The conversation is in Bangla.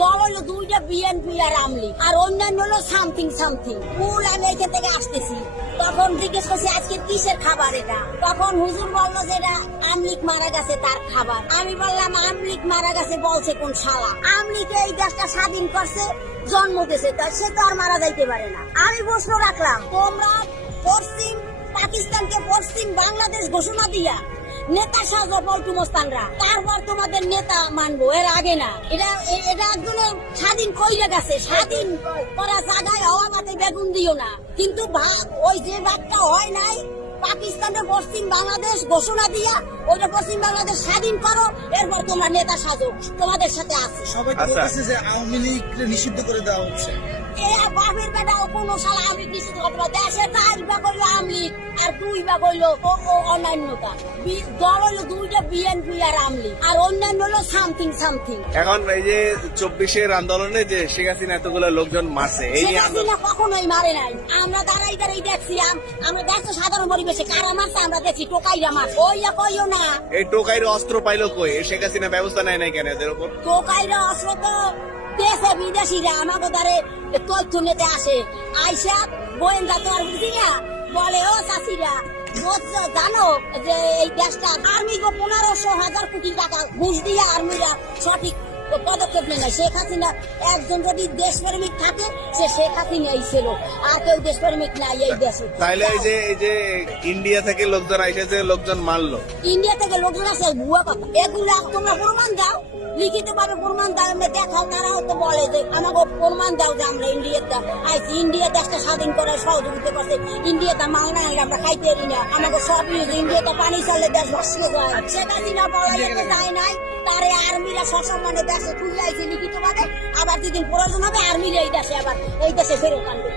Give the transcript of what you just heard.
দল হলো দুইটা বিএনপি আর আমলি আর অন্যান্য হলো সামথিং সামথিং মূল আমি এখান থেকে আসতেছি। তখন জিজ্ঞেস করছি, আজকে কিসের খাবার এটা? তখন হুজুর বলল যে, এটা আমলিক মারা গেছে তার খাবার। আমি বললাম আমলিক মারা গেছে বলছে কোন শালা? আমলিক এই দেশটা স্বাধীন করছে, জন্ম দিয়েছে। তা সে তো আর মারা যাইতে পারে না। আমি প্রশ্ন রাখলাম, তোমরা পশ্চিম পাকিস্তানকে পশ্চিম বাংলাদেশ ঘোষণা দিয়া নেতা সাজো পল্টু মোস্তানরা তারপর তোমাদের নেতা মানবো এর আগে না। এটা এটা একজন স্বাধীন কইরে গেছে স্বাধীন করা জায়গায় হওয়া মাতে বেগুন দিও না। কিন্তু ভাগ ওই যে ভাগটা হয় নাই পাকিস্তানের পশ্চিম বাংলাদেশ ঘোষণা দিয়া ওইটা পশ্চিম বাংলাদেশ স্বাধীন করো এরপর তোমরা নেতা সাজো। তোমাদের সাথে আছে। সবাই আচ্ছা। বলতেছে যে আওয়ামী লীগ নিষিদ্ধ করে দেওয়া হচ্ছে। এ বাপের বেটা কোনো সালা আমি কিছু করব না। দেশে চার ভাগ হইল আমলিগ আর দুই ভাগ হইল ও দল হইল দুইটা বিএনপি আর আমলিগ আর অন্যান্য হলো সামথিং সামথিং। এখন এই যে চব্বিশের আন্দোলনে যে শেখ হাসিনা এতগুলো লোকজন মারছে এই আন্দোলন কখনোই মারে নাই। আমরা দাঁড়াই দাঁড়াই দেখছি আমরা দেখছ সাধারণ পরিবেশে কারা মারছে আমরা দেখছি টোকাইরা মারছে। ওইয়া কইও না। এই টোকাইর অস্ত্র পাইলো কই? শেখ হাসিনা ব্যবস্থা নেয় নাই কেন এদের উপর? টোকাইরা অস্ত্র তো দেশে বিদেশিরা আমাকে দ্বারে তথ্য নিতে আসে। আইসা গোয়েন্দা তো আর বুঝি না বলে, ও চাষিরা জানো যে এই দেশটা আর্মি গো পনেরোশো হাজার কোটি টাকা ঘুষ দিয়ে আর্মিরা সঠিক পদক্ষেপ নেয় না। শেখ হাসিনা একজন যদি দেশপ্রেমিক থাকে সে শেখ হাসিনাই ছিল। আর কেউ দেশপ্রেমিক নাই এই দেশে। তাইলে এই যে এই যে ইন্ডিয়া থেকে লোকজন আইসেছে লোকজন মারলো। ইন্ডিয়া থেকে লোকজন আসে ভুয়া কথা। এগুলা তোমরা প্রমাণ দাও। লিখিত ভাবে প্রমাণ দাও আমরা দেখাও তারাও তো বলে যে আমাকে প্রমাণ দাও যে আমরা ইন্ডিয়াতে আইছি ইন্ডিয়া দেশটা স্বাধীন করার সহযোগিতা করছে। ইন্ডিয়াতে মাল না আনলে আমরা খাইতে পারি না। আমাকে সব ইউজ ইন্ডিয়াতে পানি চাললে দেশ ভাসিয়ে যায় সেটা দিনা বলা যেতে যায় নাই। তারে আর্মিরা সসম্মানে দেশে খুলে আইছে লিখিত ভাবে আবার যেদিন প্রয়োজন হবে আর্মিরা এই দেশে আবার এই দেশে ফেরত আনবে।